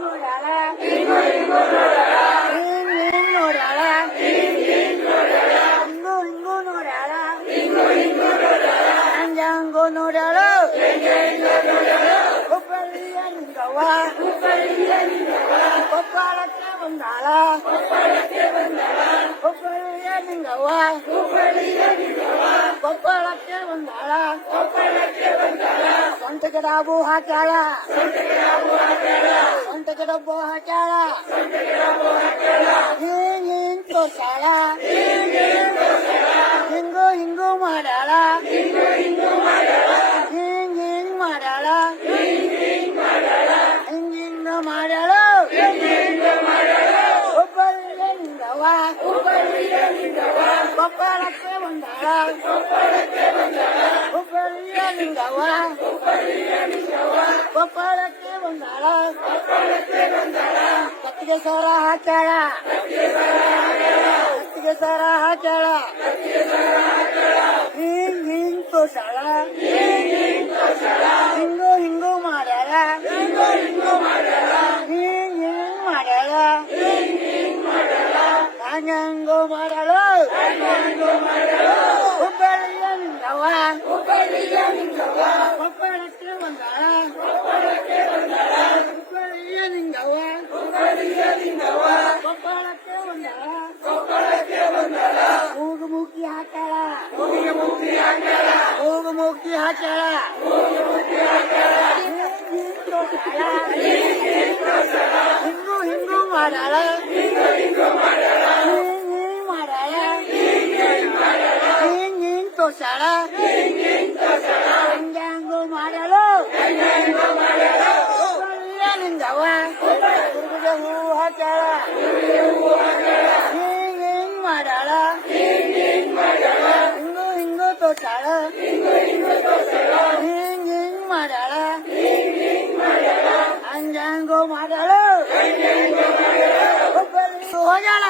ನೋಡ್ಯಾಳ ಹಿಂಗು ನೋಡ್ಯಾಳ ಹಿಂಗು ನೋಡ್ಯಾಳ ಹಂಗು ನೋಡ್ಯಾಳ ಹುಬ್ಬಳ್ಳಿಯ ನಿಂಗವ್ವ ಕೊಪ್ಪಳಕ್ಕೆ ಬಂದಾಳ ಹುಬ್ಬಳ್ಳಿಯ ನಿಂಗವ್ವ ಕೊಪ್ಪಳಕ್ಕೆ ಬಂದಾಳ ಸ್ವಂತ ಗಿಡಬು ಹಾಕ್ಯಾಳ ಸ್ವಂತ ಗಿಡಬ್ಬು ಹಾಕ್ಯಾಳ ಹಿಂಗ್ ತೋರ್ಸಾಳ ಹಿಂಗು ಮಾಡ್ಯಾಳ ಹಿಂಗ್ ಮಾಡ್ಯಾಳ ಹಿಂಗ ಮಾಡ್ಯಾಳ ಹುಬ್ಬಳ್ಳಿಯ ನಿಂಗವ್ವ ಕೊಪ್ಪಳಕ್ಕೆ ಬಂದಾಳ ಹುಬ್ಬಳ್ಳಿಯ ನಿಂಗವ್ವ ಕೊಪ್ಪಳಕ್ಕೆ ಬಂದಾಳ ಕತ್ತಿಗೆ ಸರ ಹಾಕ್ಯಾಳ ಕತ್ತಿಗೆ ಸರ ಹಾಕ್ಯಾಳ ಹಿಂಗ್ ತೋರ್ಸಾಳ ಹಿಂಗು ಮಾಡ್ಯಾಳ ಹಿಂಗ್ ಮಾಡ್ಯಾಳ ಹಂಗಂಗು ಮಾಡ್ಯಾಳ ಹುಬ್ಬಳ್ಳಿಯ ನಿಂಗವ್ವ ಕೊಪ್ಪಳಕ್ಕೆ ಬಂದಾಳ ಹುಬ್ಬಳ್ಳಿಯ ನಿಂಗವ್ವ ಕೊಪ್ಪಳಕ್ಕೆ ಬಂದಾಳ ಮೂಗುಮುಖಿ ಹಾಕ್ಯಾಳ ಮೂಗುಮುಖಿ ಹಾಕ್ಯಾಳ ಹಿಂಗು ಮಾಡ್ಯಾಳ ಹಿಂಗ್ ತೋರ್ಸಾಳ ಹಂಗಂಗು ಮಾಡ್ಯಾಳ ಹುಬ್ಬಳ್ಳಿಯ ನಿಂಗವ್ವ ದುರ್ಗದ ಹೂ ಹಾಕ್ಯಾಳ ಹಿಂಗ್ ಮಾಡ್ಯಾಳ ಹಿಂಗು ತೋರ್ಸಾಳ ಹಿಂಗ್ ಮಾಡ್ಯಾಳ ಹಂಗಂಗು ಮಾಡ್ಯಾಳ ಹುಬ್ಬಳ್ಳಿ ಹೋಗ್ಯಾಳ